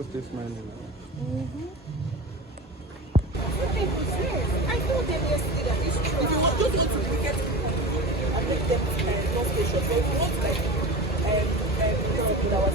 Don't stay smiling. I told them yesterday that it's true. If you want, just want to get people and make them not patient, but if you want like people that was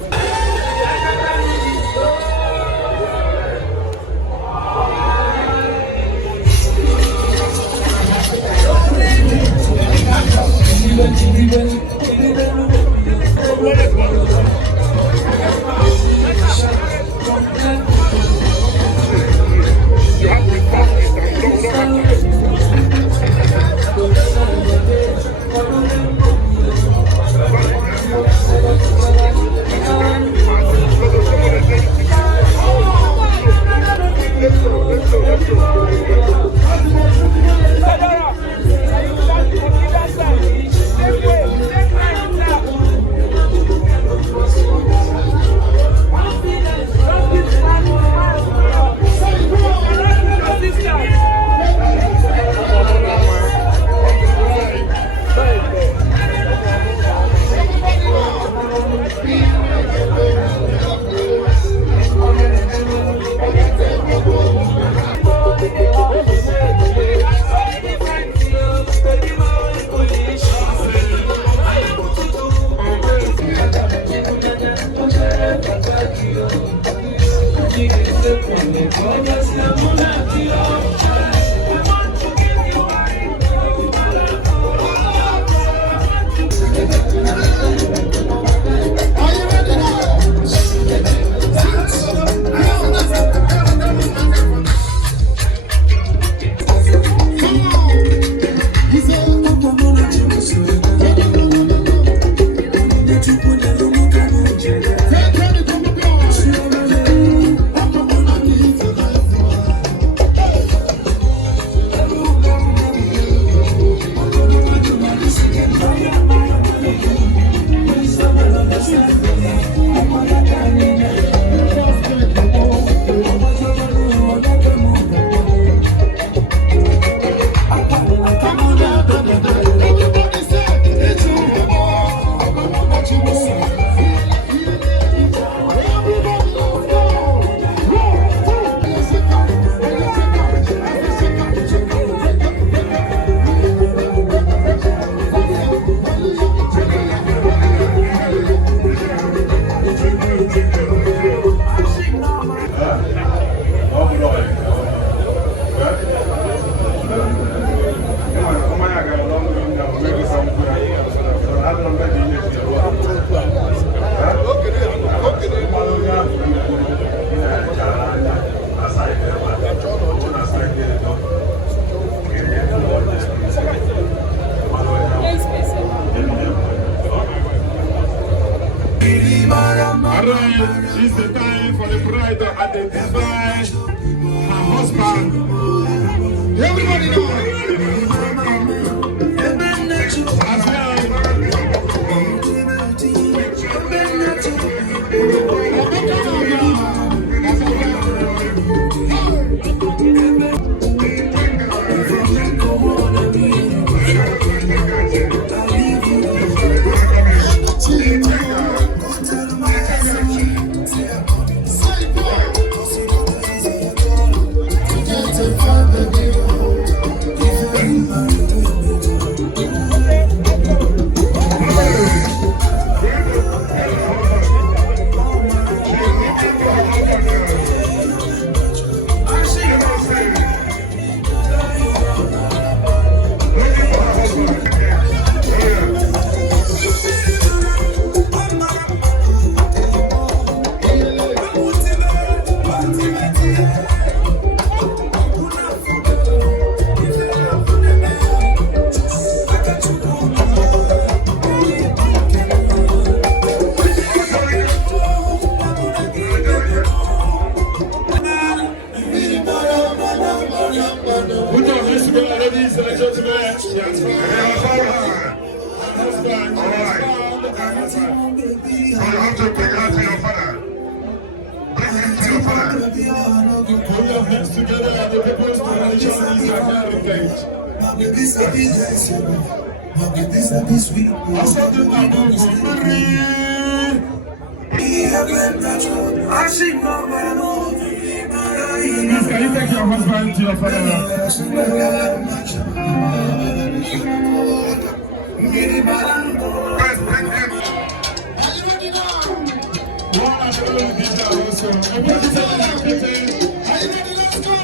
It's the time for the bride to identify her husband. Everybody know. Put your hands together, ladies and gentlemen. Yes, husband. All right. So you have to bring her to your father. Bring him to your father. Put your hands together and the people's tradition is a heritage. I said to my Please, can you take your husband to your father? Guys, bring him. One of the little DJ also. Everybody tell me I'm getting. Are you ready? Let's go.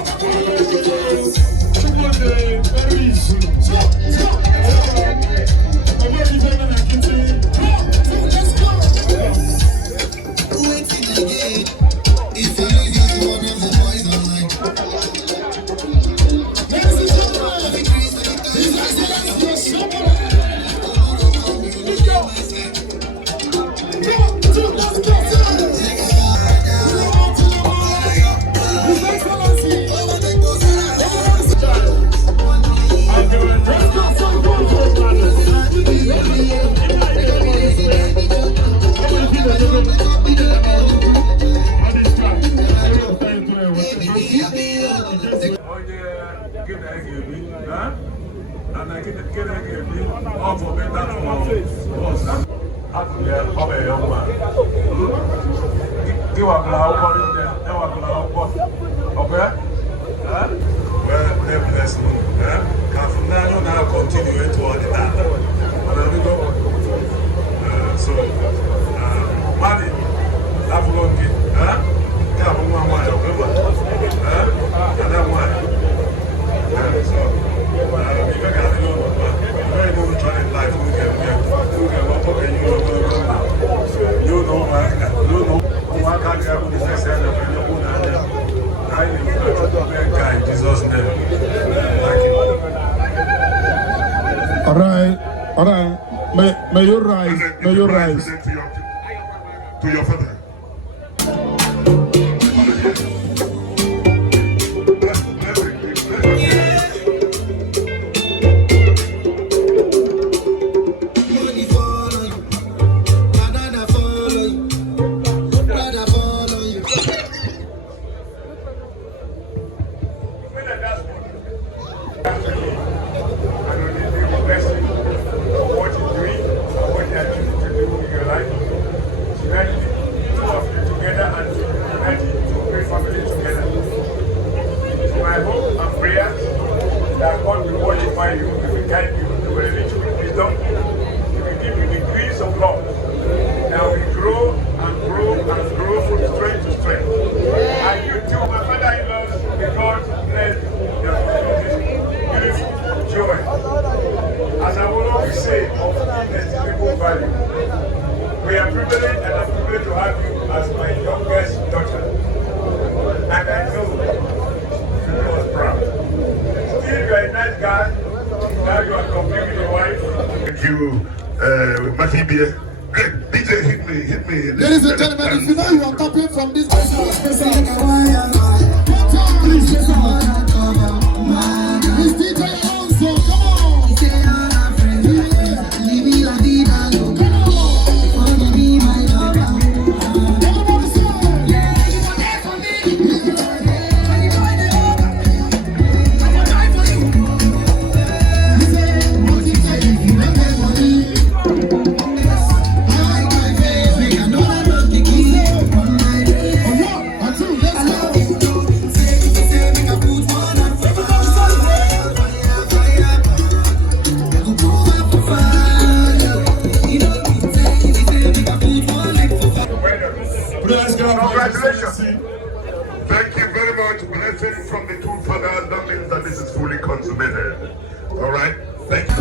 All right. May you rise. May you rise. To your father. We are privileged and I'm privileged to have you as my youngest daughter. And I know you was proud. Still, you are a nice guy. Now you are completing your wife. Thank you, Matthew Beer. DJ, hit me. Ladies and gentlemen, if you know you are tapping from this please DJ also, come on. Congratulations. Thank you very much. Blessing from the two fathers. That means that this is fully consummated. All right? Thank you.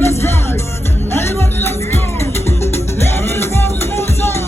Let's rise. Everybody, let's go. Everybody, one time.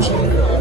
Revolution.